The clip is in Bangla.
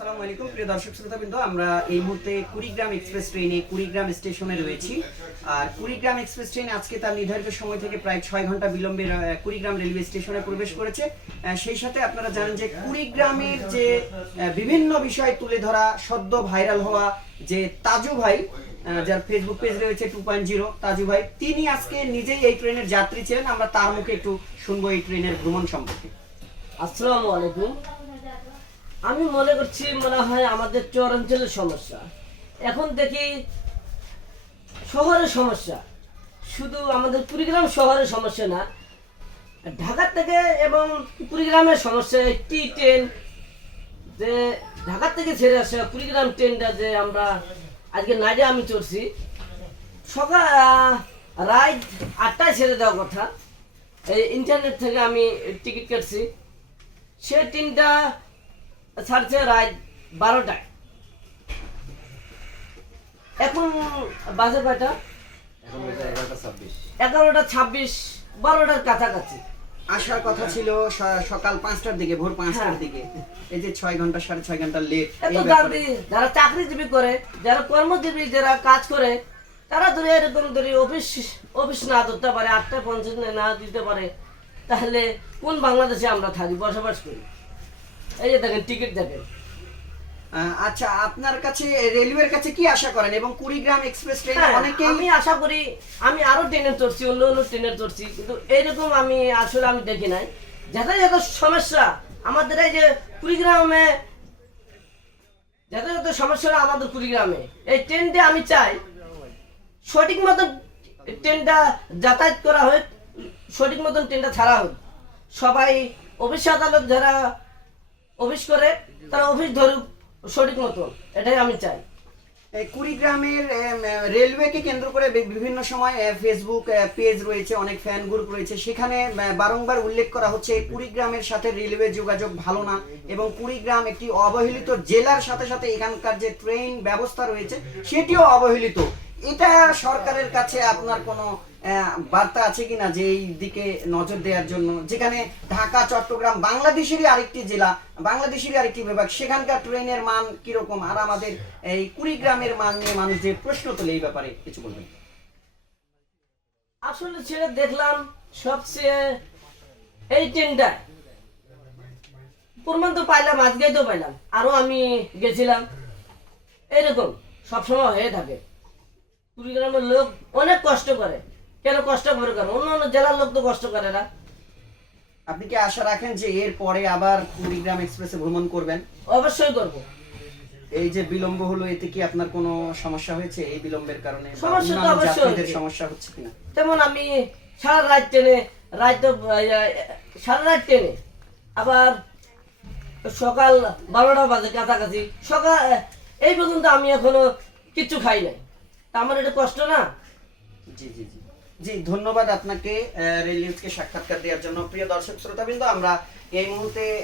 আসসালামু আলাইকুম প্রিয় দর্শক শ্রোতাবৃন্দ, আমরা এই মুহূর্তে কুড়িগ্রাম এক্সপ্রেস ট্রেনে কুড়িগ্রাম স্টেশনে রয়েছি। আর কুড়িগ্রাম এক্সপ্রেস ট্রেন আজকে তার নির্ধারিত সময় থেকে প্রায় 6 ঘন্টা বিলম্বে কুড়িগ্রাম রেলওয়ে স্টেশনে প্রবেশ করেছে। সেই সাথে আপনারা জানেন যে কুড়িগ্রামের যে বিভিন্ন বিষয় তুলে ধরা সদ্য ভাইরাল হওয়া যে তাজু ভাই, যার ফেসবুক পেজ রয়েছে 2.0 তাজু ভাই, তিনি আজকে নিজেই এই ট্রেনের যাত্রী ছিলেন। আমরা তার মুখে একটু শুনবো এই ট্রেনের ভ্রমণ সম্পর্কে। আসসালামু আলাইকুম। আমি মনে করছি মনে হয় আমাদের চরাঞ্চলের সমস্যা, এখন দেখি শহরের সমস্যা। শুধু আমাদের কুড়িগ্রাম শহরের সমস্যা না, ঢাকা থেকে এবং কুড়িগ্রামের সমস্যা। একটি ট্রেন যে ঢাকা থেকে ছেড়ে আসে কুড়িগ্রাম ট্রেনটা যে আমরা আজকে নাইটে আমি চড়ছি, সকাল রাত 8টায় ছেড়ে দেওয়ার কথা। এই ইন্টারনেট থেকে আমি টিকিট কাটছি, সে ট্রেনটা ছাড়ছে রাত 12টায়। এখন বাজে কয়টা? 11:26, 12টার কাছাকাছি। আসার কথা ছিল সকাল 5টার দিকে, ভোর 5টার দিকে। এই যে 6 ঘন্টা 6.5 ঘন্টা লেট। এত জলদি যারা চাকরিজীবী করে, যারা কর্মজীবী, যারা কাজ করে, তারা ধরে এরকম ধরে অফিস না ধরতে পারে, 8:50 না দিতে পারে, তাহলে কোন বাংলাদেশে আমরা থাকি, বসবাস করি? এই যে দেখেন, টিকিট দেখেন। আচ্ছা, আপনার কাছে রেলওয়ের কাছে কি আশা করেন? এবং কুড়িগ্রাম এক্সপ্রেস ট্রেনে অনেকেই আমি আশা করি, আমি আরো ট্রেনে চড়ছি, অন্য ট্রেনে চড়ছি, কিন্তু এইরকম আমি আসলে আমি দেখি নাই। যাতায়াত সমস্যা আমাদের এই যে কুড়িগ্রামে, যাতায়াত সমস্যা আমাদের কুড়িগ্রামে, এই ট্রেনটা আমি চাই সঠিক মতন ট্রেনটা যাতায়াত করা হোক, সঠিক মতন ট্রেনটা ছাড়া হোক। সবাই অফিস আদালত যারা অফিস করে তারা অফিস ধরুক সঠিক মতো, এটাই আমি চাই। কুড়িগ্রামের রেলওয়েকে কেন্দ্র করে বিভিন্ন সময় ফেসবুক পেজ রয়েছে, অনেক ফ্যান গ্রুপ রয়েছে, সেখানে বারংবার উল্লেখ করা হচ্ছে কুড়িগ্রামের সাথে রেলওয়ে যোগাযোগ ভালো না এবং কুড়িগ্রাম একটি অবহেলিত জেলার সাথে সাথে এখানকার যে ট্রেন ব্যবস্থা রয়েছে সেটিও অবহেলিত। এটা সরকারের কাছে আপনার কোনো বার্তা আছে কিনা যে এই দিকে নজর দেওয়ার জন্য? যেখানে ঢাকা, চট্টগ্রাম বাংলাদেশেরই আরেকটি জেলা, বাংলাদেশেরই আরেকটি বিভাগ, সেখানকার ট্রেনের মান কিরকম, আর আমাদের এই কুড়িগ্রামের মান নিয়ে মানুষ যে প্রশ্ন তোলে, এই ব্যাপারে কিছু বলবেন? আসলে ছেড়ে দেখলাম সবচেয়ে এই ট্রেনটা প্রমাণ তো পাইলাম, আজকেই তো পাইলাম, আরো আমি গেছিলাম। এরকম সবসময় হয়ে থাকে। কুড়িগ্রামের লোক অনেক কষ্ট করে, কেন কষ্ট করে? কেন অন্য অন্য জেলার লোক তো কষ্ট করে না। আপনি কি আশা রাখেন যে এর পরে আবার কুড়িগ্রাম এক্সপ্রেসে ভ্রমণ করবেন? অবশ্যই করব। এই যে বিলম্ব হলো, এতে কি আপনার কোনো সমস্যা হয়েছে? এই বিলম্বের কারণে সমস্যা তো অবশ্যই হচ্ছে। সমস্যা হচ্ছে কিনা? যেমন আমি সারা রাত ট্রেনে, সারা রাত ট্রেনে, আবার সকাল 12টা বাজে কাছাকাছি, সকাল এই পর্যন্ত আমি এখনো কিছু খাই নাই। তা আমার এটা কষ্ট না? জি জি জি জি, ধন্যবাদ আপনাকে রেল নিউজকে সাক্ষাৎকার দেওয়ার জন্য। প্রিয় দর্শক শ্রোতাবৃন্দ, আমরা এই মুহূর্তে